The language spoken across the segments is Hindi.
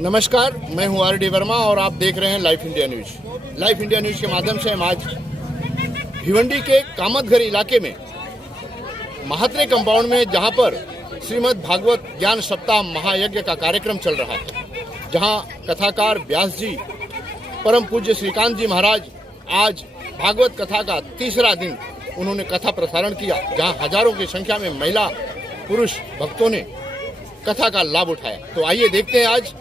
नमस्कार, मैं हूं आर डी वर्मा और आप देख रहे हैं life India news. Life India news के माध्यम से हम आज भिवंडी के कामतघर इलाके में महात्रे कंपाउंड में, जहां पर श्रीमद् भागवत ज्ञान सप्ताह महायज्ञ का कार्यक्रम चल रहा है, जहां कथाकार व्यास जी, परम पूज्य श्रीकांत जी महाराज आज भागवत कथा का तीसरा दिन उन्होंने कथा प्रसारण किया, जहां हजारों की संख्या में महिला पुरुष भक्तों ने कथा का लाभ उठाया। तो आइए देखते हैं आज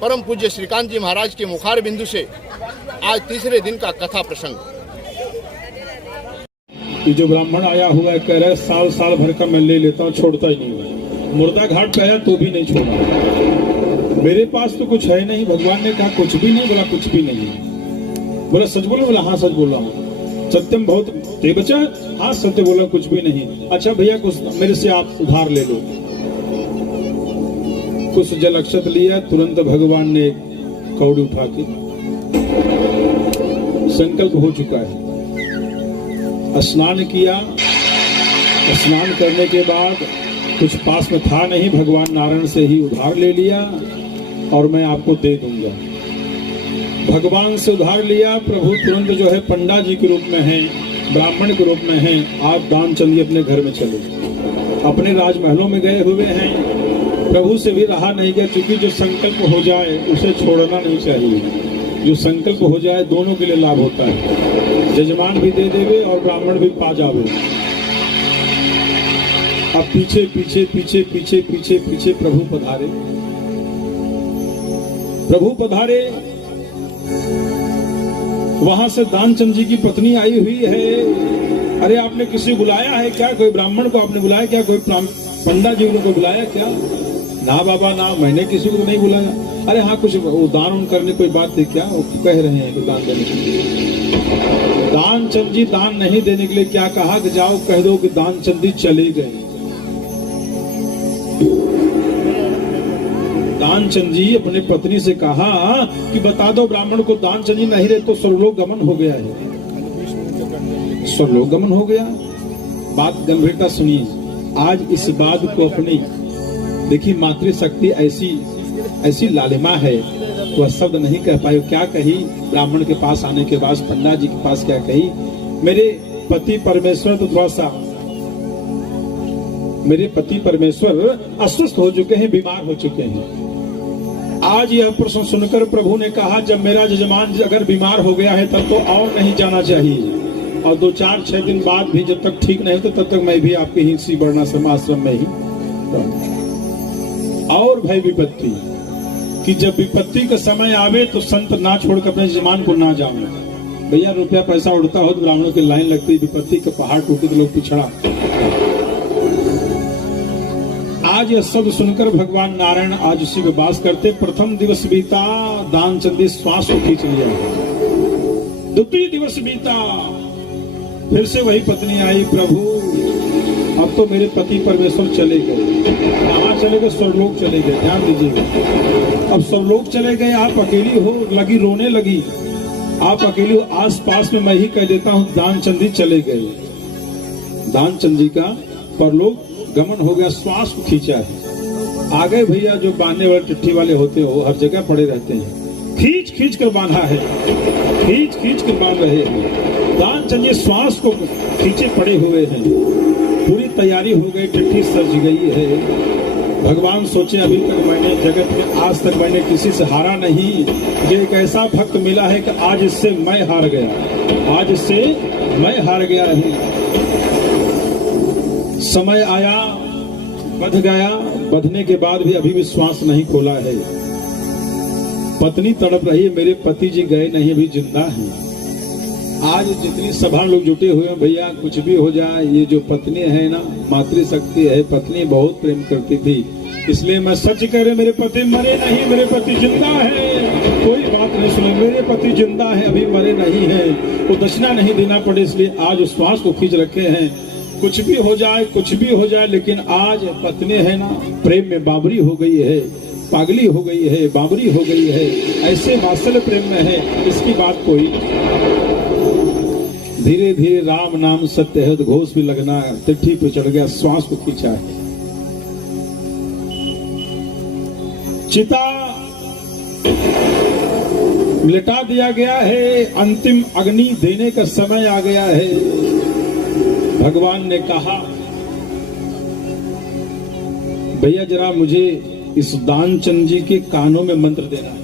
परम पूज्य श्रीकांत जी महाराज के मुखार बिंदु से आज तीसरे दिन का कथा प्रसंग। ये जो ब्राह्मण आया हुआ है, कह रहा है साल साल भर का मैं ले लेता हूँ, छोड़ता ही नहीं है। मुर्दा घाट पे आया तो भी नहीं छोड़ा। मेरे पास तो कुछ है नहीं। भगवान ने कहा कुछ भी नहीं। बोला कुछ भी नहीं। बोला सच बोलो? बोला हाँ सच बोला हूँ। सत्यम बहुत ते बचा? हाँ सत्य बोला, कुछ भी नहीं। अच्छा भैया कुछ मेरे से आप उधार ले लो। कुछ जल अक्षत लिया, तुरंत भगवान ने कौड़ी उठा के, संकल्प हो चुका है। स्नान किया। स्नान करने के बाद कुछ पास में था नहीं, भगवान नारायण से ही उधार ले लिया और मैं आपको दे दूंगा। भगवान से उधार लिया। प्रभु तुरंत जो है पंडा जी के रूप में है, ब्राह्मण के रूप में है। आप दान चलिए अपने घर में चले। अपने राजमहलों में गए हुए हैं। प्रभु से भी रहा नहीं गया, क्योंकि जो संकल्प हो जाए उसे छोड़ना नहीं चाहिए। जो संकल्प हो जाए दोनों के लिए लाभ होता है। जजमान भी दे देवे और ब्राह्मण भी पा जावे। अब पीछे पीछे पीछे पीछे पीछे पीछे प्रभु पधारे। प्रभु पधारे। वहां से दानचंद जी की पत्नी आई हुई है। अरे आपने किसी बुलाया है क्या? कोई ब्राह्मण को आपने बुलाया क्या? कोई पंडा जी को बुलाया क्या? ना बाबा ना, मैंने किसी को नहीं बुलाया। अरे हाँ कुछ वो दान करने कोई बात थी क्या? वो कह रहे हैं कि दान देने के लिए। दानचंद जी दान नहीं देने के लिए क्या कहा कि जाओ कह दो कि दानचंद जी चले गए। दानचंद जी अपने पत्नी से कहा कि बता दो ब्राह्मण को दानचंद जी नहीं रहे तो स्वर्गलोक गमन हो गया है। स्वर्गलोक गमन हो गया। बात गंभीरता सुनिए। आज इस बात को अपनी देखिए, मातृशक्ति ऐसी लालिमा है, वह शब्द नहीं कह पाई। क्या कही? ब्राह्मण के पास आने के बाद पंडा जी के पास क्या कही? मेरे पति परमेश्वर तो थोड़ा सा, मेरे पति परमेश्वर अस्वस्थ हो चुके हैं, बीमार हो चुके हैं। आज यह प्रश्न सुनकर प्रभु ने कहा जब मेरा जजमान अगर बीमार हो गया है तब तो और नहीं जाना चाहिए, और 2-4-6 दिन बाद भी जब तक ठीक नहीं तो तब तक मैं भी आपके ही श्री वर्णाश्रम आश्रम में ही। और भय विपत्ति कि जब विपत्ति का समय आवे तो संत ना छोड़कर अपने जजमान को ना जाओ। भैया रुपया पैसा उड़ता हो तो ब्राह्मणों की लाइन लगती, विपत्ति का पहाड़ टूटे तो लोग पिछड़ा। आज यह शब्द सुनकर भगवान नारायण आज उसी में वास करते। प्रथम दिवस बीता, दानचंद श्वास को खींच लिया। द्वितीय दिवस बीता, फिर से वही पत्नी आई। प्रभु अब तो मेरे पति परमेश्वर चले गए। कहाँ चले गए? स्वर्गलोक चले गए। ध्यान दीजिएगा। अब स्वर्गलोक चले गए, आप अकेली हो। लगी रोने लगी। आप अकेली हो। आस पास में मैं ही कह देता हूँ दानचंद जी चले गए। दानचंद जी का परलोक गमन हो गया। श्वास को खींचा है। आगे भैया जो बांधने वाले चिट्ठी वाले होते हो हर जगह पड़े रहते हैं, खींच खींच कर बांधा है, खींच खींच कर बांध रहे हैं। दानचंद जी श्वास को खींचे पड़े हुए हैं। पूरी तैयारी हो गई, चिट्ठी सज गई है। भगवान सोचे अभी तक मैंने जगत में आज तक मैंने किसी से हारा नहीं। ये एक ऐसा भक्त मिला है कि आज इससे मैं हार गया। आज इससे मैं हार गया है। समय आया, बध गया। बधने के बाद भी अभी विश्वास नहीं खोला है। पत्नी तड़प रही है, मेरे पति जी गए नहीं, अभी जिंदा हैं। आज जितनी सभा लोग जुटे हुए हैं, भैया कुछ भी हो जाए, ये जो पत्नी है ना, मातृशक्ति है। पत्नी बहुत प्रेम करती थी, इसलिए मैं सच कह रहे, मेरे पति मरे नहीं, मेरे पति जिंदा है। कोई बात नहीं सुने, मेरे पति जिंदा है, अभी मरे नहीं है। वो दक्षिणा नहीं देना पड़े, इसलिए आज उस श्वास को खींच रखे हैं। कुछ भी हो जाए, कुछ भी हो जाए, लेकिन आज पत्नी है ना, प्रेम में बाबरी हो गई है, पागली हो गई है, बाबरी हो गई है। ऐसे वात्सल्य प्रेम में है, इसकी बात कोई। धीरे धीरे राम नाम सत्य है, घोष भी लगना, चिट्ठी पे चढ़ गया, श्वास को खींचा है। चिता लिटा दिया गया है, अंतिम अग्नि देने का समय आ गया है। भगवान ने कहा, भैया जरा मुझे इस दानचंद जी के कानों में मंत्र देना है।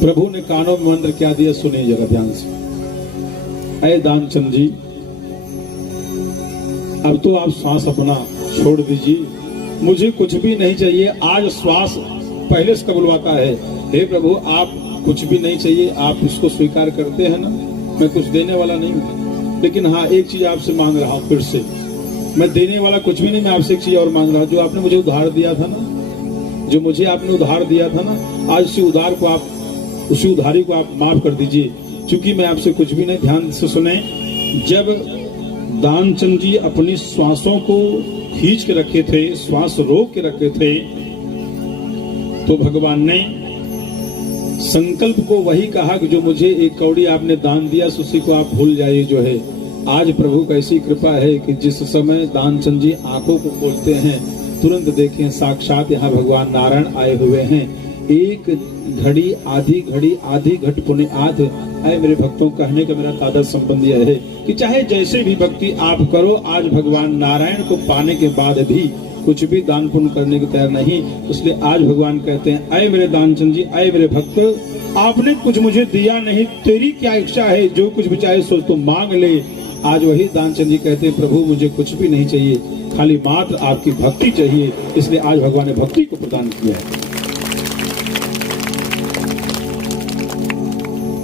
प्रभु ने कानों में मंत्र क्या दिया, सुनिए जरा ध्यान से। अय दानचंद जी, अब तो आप श्वास अपना छोड़ दीजिए, मुझे कुछ भी नहीं चाहिए। आज श्वास पहले से कबूलवाता है। हे प्रभु, आप कुछ भी नहीं चाहिए, आप इसको स्वीकार करते हैं ना? मैं कुछ देने वाला नहीं हूं, लेकिन हाँ एक चीज आपसे मांग रहा हूं। फिर से मैं देने वाला कुछ भी नहीं, मैं आपसे एक चीज और मांग रहा हूं। जो आपने मुझे उधार दिया था ना, जो मुझे आपने उधार दिया था ना, आज उसी उधारी को आप माफ कर दीजिए। क्योंकि मैं आपसे कुछ भी नहीं, ध्यान से सुने। जब दानचंद जी अपनी श्वासों को खींच के रखे थे, श्वास रोक के रखे थे, तो भगवान ने संकल्प को वही कहा कि जो मुझे एक कौड़ी आपने दान दिया, उसी को आप भूल जाइए। जो है आज प्रभु का ऐसी कृपा है कि जिस समय दानचंद जी आंखों को खोलते हैं, तुरंत देखें साक्षात यहाँ भगवान नारायण आए हुए हैं। एक घड़ी आधी घट पुण्य आध। आए मेरे भक्तों, कहने का मेरा तादा संबंध यह है कि चाहे जैसे भी भक्ति आप करो, आज भगवान नारायण को पाने के बाद भी कुछ भी दान पुण्य करने को तैयार नहीं। इसलिए आज भगवान कहते हैं, आए मेरे दानचंद जी, आए मेरे भक्त, आपने कुछ मुझे दिया नहीं, तेरी क्या इच्छा है, जो कुछ भी चाहे सो तो मांग ले। आज वही दानचंद जी कहते हैं, प्रभु मुझे कुछ भी नहीं चाहिए, खाली मात्र आपकी भक्ति चाहिए। इसलिए आज भगवान ने भक्ति को प्रदान किया है।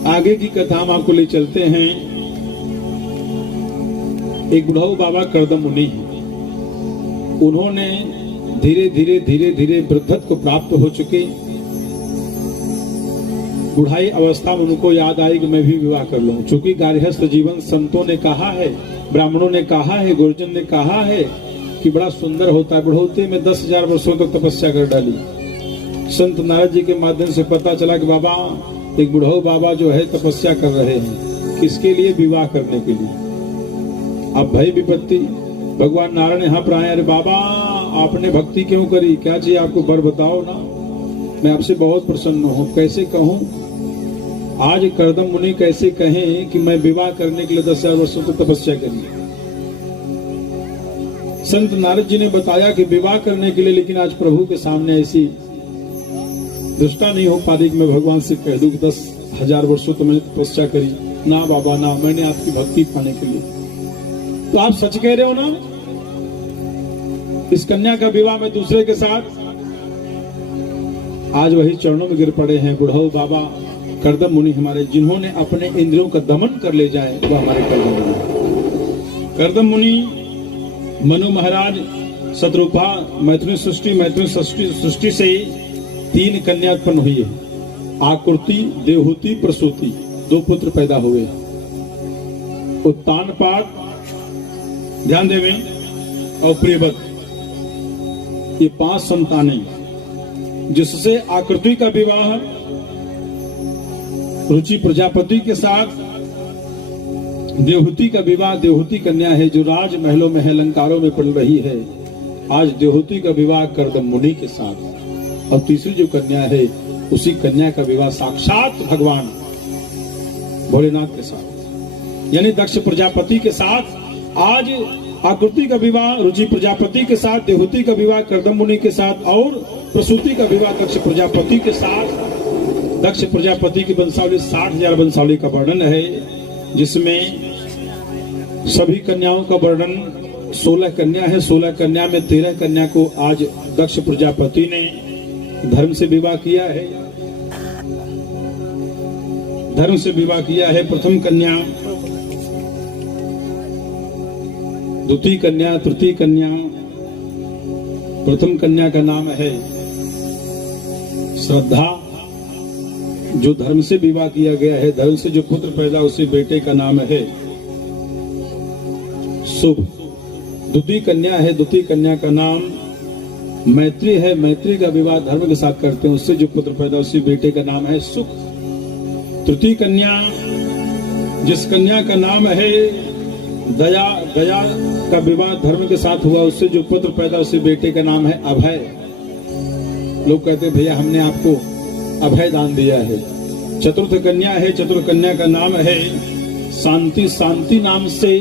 आगे की कथा हम आपको ले चलते हैं। एक बुढ़ऊ बाबा करदम मुनि, उन्होंने धीरे धीरे वृद्धत्व को प्राप्त हो चुके। बुढ़ाई अवस्था में उनको याद आई कि मैं भी विवाह कर लूं। चूंकि गार्हस्थ जीवन संतों ने कहा है, ब्राह्मणों ने कहा है, गुरुजन ने कहा है कि बड़ा सुंदर होता है। बुढ़ौते में 10,000 वर्षों तक तपस्या कर डाली। संत नारद जी के माध्यम से पता चला कि बाबा, एक बुढ़ऊ बाबा जो है तपस्या कर रहे हैं, किसके लिए? विवाह करने के लिए। अब भय विपत्ति, भगवान नारायण यहाँ पर आए। अरे बाबा, आपने भक्ति क्यों करी? क्या चाहिए आपको? बर बताओ ना, मैं आपसे बहुत प्रसन्न हूँ। कैसे कहूँ? आज करदम मुनि कैसे कहें कि मैं विवाह करने के लिए 10,000 वर्षों तक तपस्या करी? संत नारद जी ने बताया कि विवाह करने के लिए, लेकिन आज प्रभु के सामने ऐसी दृष्टा नहीं हो पाती कि मैं भगवान से कह दूं कि 10,000 वर्षों तो मैंने तपस्या करी। ना बाबा ना, मैंने आपकी भक्ति पाने के लिए। तो आप सच कह रहे हो ना? इस कन्या का विवाह मैं दूसरे के साथ। आज वही चरणों में गिर पड़े हैं बुढ़ऊ बाबा करदम मुनि हमारे, जिन्होंने अपने इंद्रियों का दमन कर ले जाए, वो हमारे करदम मुनि। करदम मुनि मनु महाराज शत्रुपा मैथुन सृष्टि से 3 कन्या उत्पन्न हुई है। आकृति, देवहूति, प्रसूति, 2 पुत्र पैदा हुए। उत्तानपाद, ध्यान देवे, और प्रियव्रत, ये 5 संतानें, जिससे आकृति का विवाह रुचि प्रजापति के साथ, देवहूति का विवाह, देवहूति कन्या है जो राज महलों में है, अलंकारों में पड़ रही है। आज देवहूति का विवाह करदम मुनि के साथ, और तीसरी जो कन्या है, उसी कन्या का विवाह साक्षात भगवान भोलेनाथ के साथ, यानी दक्ष प्रजापति के साथ। आज आकृति का विवाह रुचि प्रजापति के साथ, देवहूति का विवाह करदम मुनि के साथ, और प्रसूति का विवाह दक्ष प्रजापति के साथ। दक्ष प्रजापति की वंशावली 60,000 वंशावली का वर्णन है, जिसमें सभी कन्याओं का वर्णन 16 कन्या है। 16 कन्या में 13 कन्या को आज दक्ष प्रजापति ने धर्म से विवाह किया है। धर्म से विवाह किया है। प्रथम कन्या, द्वितीय कन्या, तृतीय कन्या। प्रथम कन्या का नाम है श्रद्धा, जो धर्म से विवाह किया गया है। धर्म से जो पुत्र पैदा, उसी बेटे का नाम है शुभ। द्वितीय कन्या है, द्वितीय कन्या का नाम मैत्री है। मैत्री का विवाह धर्म के साथ करते हैं, उससे जो पुत्र पैदा, उसी बेटे का नाम है सुख। तृतीय कन्या, जिस कन्या का नाम है दया, दया का विवाह धर्म के साथ हुआ, उससे जो पुत्र पैदा उसी बेटे का नाम है अभय। लोग कहते हैं भैया हमने आपको अभय दान दिया है। चतुर्थ कन्या है, चतुर्थ कन्या का नाम है शांति। शांति नाम से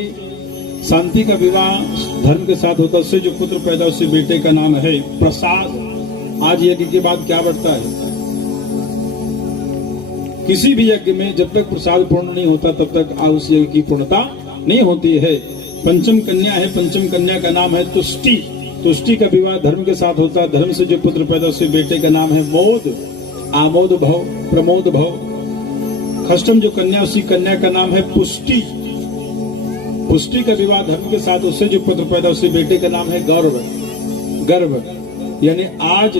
शांति का विवाह धर्म के साथ होता है, उससे जो पुत्र पैदा उसी बेटे का नाम है प्रसाद। आज यज्ञ के बाद क्या बढ़ता है? किसी भी यज्ञ में जब तक प्रसाद पूर्ण नहीं होता तब तक उस यज्ञ की पूर्णता नहीं होती है। पंचम कन्या है, पंचम कन्या का नाम है तुष्टि। तुष्टि का विवाह धर्म के साथ होता है, धर्म से जो पुत्र पैदा उसी बेटे का नाम है मोद। आमोद भव, प्रमोद भव। षष्ठम जो कन्या उसी कन्या का नाम है पुष्टि। पुष्टि का विवाह धर्म के साथ, उससे जो पुत्र पैदा उसी बेटे का नाम है गौरव। गर्व यानी आज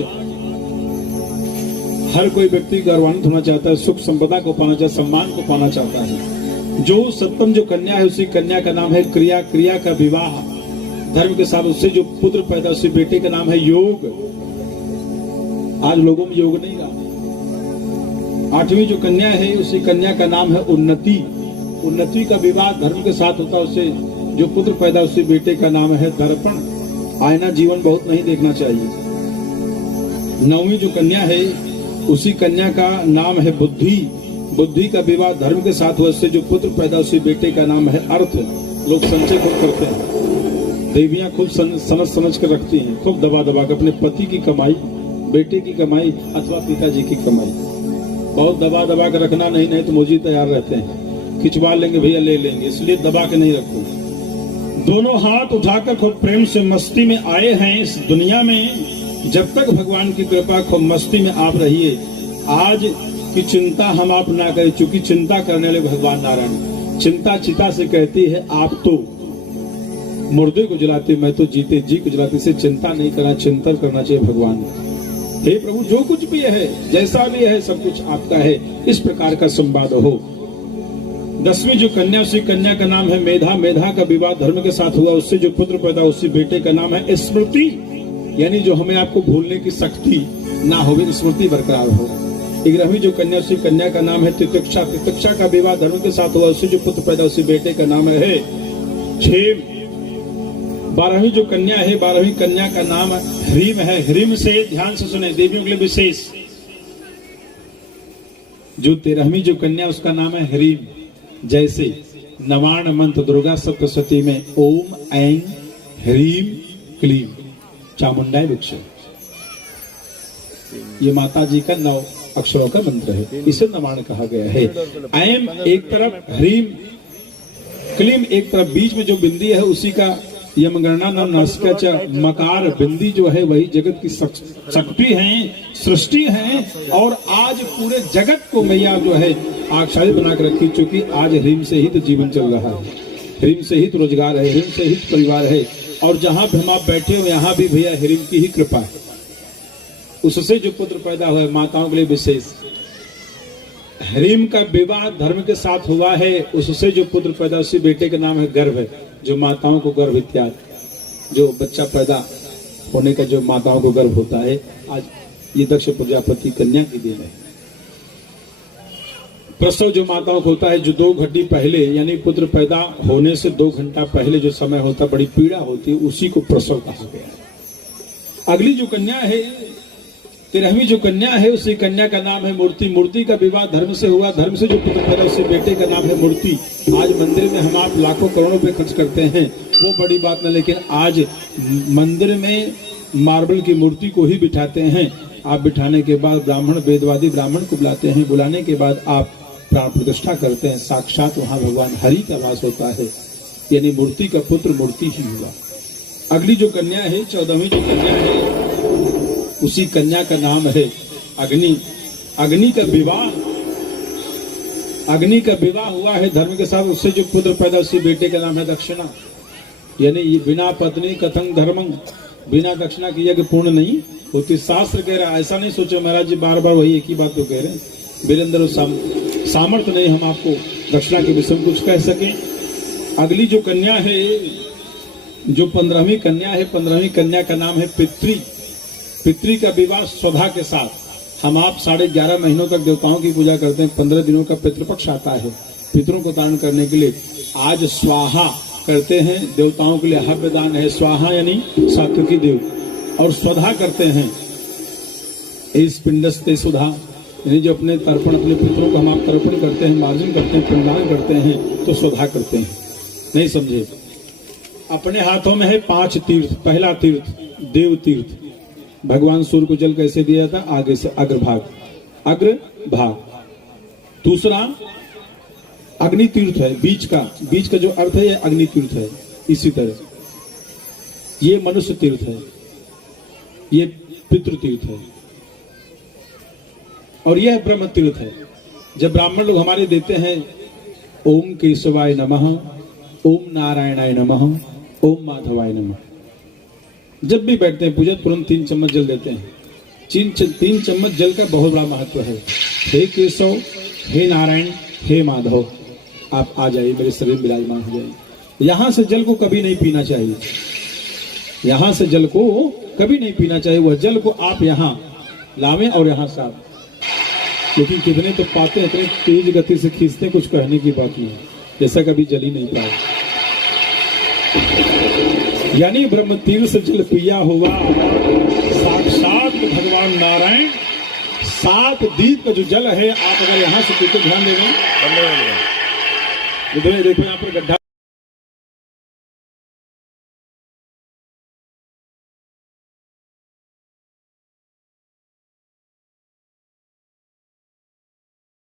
हर कोई व्यक्ति गौरवान्वित होना चाहता है, सुख संपदा को पाना चाहता है, सम्मान को पाना चाहता है। जो सप्तम जो कन्या है उसी कन्या का नाम है क्रिया। क्रिया का विवाह धर्म के साथ, उससे जो पुत्र पैदा उसी बेटे का नाम है योग। आज लोगों में योग नहीं रहा। आठवीं जो कन्या है उसी कन्या का नाम है उन्नति। उन्नति का विवाह धर्म के साथ होता है, उससे जो पुत्र पैदा उसी बेटे का नाम है दर्पण। आईना जीवन बहुत नहीं देखना चाहिए। नौवीं जो कन्या है उसी कन्या का नाम है बुद्धि। बुद्धि का विवाह धर्म के साथ हुआ, उससे जो पुत्र पैदा उसी बेटे का नाम है अर्थ। लोग संचय खूब करते हैं, देवियां खूब समझ कर रखती हैं, खूब दबा दबा कर अपने पति की कमाई, बेटे की कमाई अथवा पिताजी की कमाई बहुत दबा दबा कर रखना। नहीं तो मुझे तैयार रहते हैं, खिंचवा लेंगे भैया ले लेंगे, इसलिए दबा के नहीं रखो। दोनों हाथ उठाकर खूब प्रेम से मस्ती में आए हैं इस दुनिया में। जब तक भगवान की कृपा खूब मस्ती में आप रहिए। आज की चिंता हम आप ना करें, चूंकि चिंता करने वाले भगवान नारायण। चिंता चिता से कहती है आप तो मुर्दे को जलाते, मैं तो जीते जी को जलाते। से चिंता नहीं करना, चिंतन करना चाहिए भगवान। हे प्रभु जो कुछ भी है, जैसा भी है, सब कुछ आपका है, इस प्रकार का संवाद हो। 10वीं जो कन्या उसी कन्या का नाम है मेधा। मेधा का विवाह धर्म के साथ हुआ, उससे जो पुत्र पैदा उसी बेटे का नाम है स्मृति। यानी जो हमें आपको भूलने की शक्ति ना हो, स्मृति बरकरार हो। 11वीं जो कन्या उसी कन्या का नाम है तितिक्षा। तितिक्षा का विवाह धर्म के साथ हुआ, उससे जो पुत्र पैदा उसी बेटे का नाम है क्षेम। 12वीं जो कन्या है, 12वीं कन्या का नाम ह्रीम है। ह्रीम से ध्यान से सुने, देवियों के लिए विशेष। जो 13वीं जो कन्या उसका नाम है ह्रीम। जैसे नवाण मंत्र दुर्गा सप्तशती में ओम ऐं ह्रीम क्लीम चामुंडाय वृक्ष, ये माता जी का 9 अक्षरों का मंत्र है, इसे नवाण कहा गया है। ऐम एक तरफ, ह्रीम क्लीम एक तरफ, बीच में जो बिंदी है उसी का यमगणना नाम नासिका मकार। बिंदी जो है वही जगत की शक्ति है, सृष्टि है। और आज पूरे जगत को मैया जो है आच्छादित बनाकर रखी, चूंकि आज ह्रीम से ही तो जीवन चल रहा है, ह्रीम से ही तो रोजगार है, ह्रीम से ही तो परिवार है। और जहां भी हम आप बैठे हो यहाँ भी भैया ह्रीम की ही कृपा है। उससे जो पुत्र पैदा हुआ है, माताओं के लिए विशेष। ह्रीम का विवाह धर्म के साथ हुआ है, उससे जो पुत्र पैदा उसी बेटे का नाम है गर्भ। जो माताओं को गर्भ इत्यादि, जो बच्चा पैदा होने का जो माताओं को गर्भ होता है, आज ये दक्ष प्रजापति कन्या की देन है। प्रसव जो माताओं को होता है, जो 2 घंटे पहले यानी पुत्र पैदा होने से 2 घंटा पहले जो समय होता है, बड़ी पीड़ा होती है, उसी को प्रसव कहा गया। अगली जो कन्या है 13वीं जो कन्या है, उसी कन्या का नाम है मूर्ति। मूर्ति का विवाह धर्म से हुआ, धर्म से जो पुत्र पैदा उसी बेटे का नाम है मूर्ति। आज मंदिर में हम आप लाखों करोड़ों रुपए खर्च करते हैं, वो बड़ी बात नहीं, लेकिन आज मंदिर में मार्बल की मूर्ति को ही बिठाते हैं। आप बिठाने के बाद ब्राह्मण, वेदवादी ब्राह्मण को बुलाते हैं, बुलाने के बाद आप प्राण प्रतिष्ठा करते हैं, साक्षात वहां भगवान हरि का वास होता है, यानी मूर्ति का पुत्र मूर्ति ही हुआ। अगली जो कन्या है 14वीं जो कन्या है, उसी कन्या का नाम है अग्नि। अग्नि का विवाह हुआ है धर्म के साथ, उससे जो पुत्र पैदा उसी बेटे का नाम है दक्षिणा। यानी ये बिना पत्नी कथं धर्मं, बिना दक्षिणा की यज्ञ पूर्ण नहीं होती। शास्त्र कह रहा है, ऐसा नहीं सोचो महाराज जी बार बार वही एक ही बात तो कह रहे हैं, मेरे अंदर सामर्थ्य नहीं हम आपको दक्षिणा के विषय में कुछ कह सके। अगली जो कन्या है, जो 15वीं कन्या है, 15वीं कन्या का नाम है पितृ। पितृ का विवाह स्वधा के साथ। हम आप 11.5 महीनों तक देवताओं की पूजा करते हैं, 15 दिनों का पितृपक्ष आता है पितरों को तारण करने के लिए। आज स्वाहा करते हैं। देवताओं के लिए हव्य दान है, स्वाहा यानी सात्विकी देव, और स्वधा करते हैं इस पिंडस्ते सुधा, यानी जो अपने तर्पण अपने पितरों को हम आप तर्पण करते हैं, मार्जन करते हैं, पिंडदान करते हैं, तो स्वधा करते हैं। नहीं समझे? अपने हाथों में है 5 तीर्थ। पहला तीर्थ देव तीर्थ, भगवान सूर्य को जल कैसे दिया जाता? आगे से अग्रभाग, अग्रभाग। दूसरा अग्नि तीर्थ है, बीच का जो अर्थ है ये अग्नि तीर्थ है। इसी तरह ये मनुष्य तीर्थ है, ये पितृ तीर्थ है, और यह ब्रह्म तीर्थ है। जब ब्राह्मण लोग हमारे देते हैं ओम केशवाय नमः, ओम नारायणाय नमः, ओम माधवाय नमः, जब भी बैठते हैं पूजा तुरंत 3 चम्मच जल देते हैं। 3 चम्मच जल का बहुत बड़ा महत्व है। हे केशव, हे नारायण, हे माधव, आप आ जाइए, मेरे शरीर में विराजमान हो जाइए। यहां से जल को कभी नहीं पीना चाहिए, यहां से जल को कभी नहीं पीना चाहिए। वह जल को आप यहां लावें और यहां से आप, लेकिन कितने तो पाते हैं, इतने तेज गति से खींचते, कुछ कहने की बात नहीं है, जैसा कभी जल ही नहीं पाए। यानी ब्रह्म तीर्थ से जल पिया हुआ साक्षात भगवान नारायण 7 दीप का जो जल है, आप अगर यहां से पीते, ध्यान देना, देखो यहाँ पर गड्ढा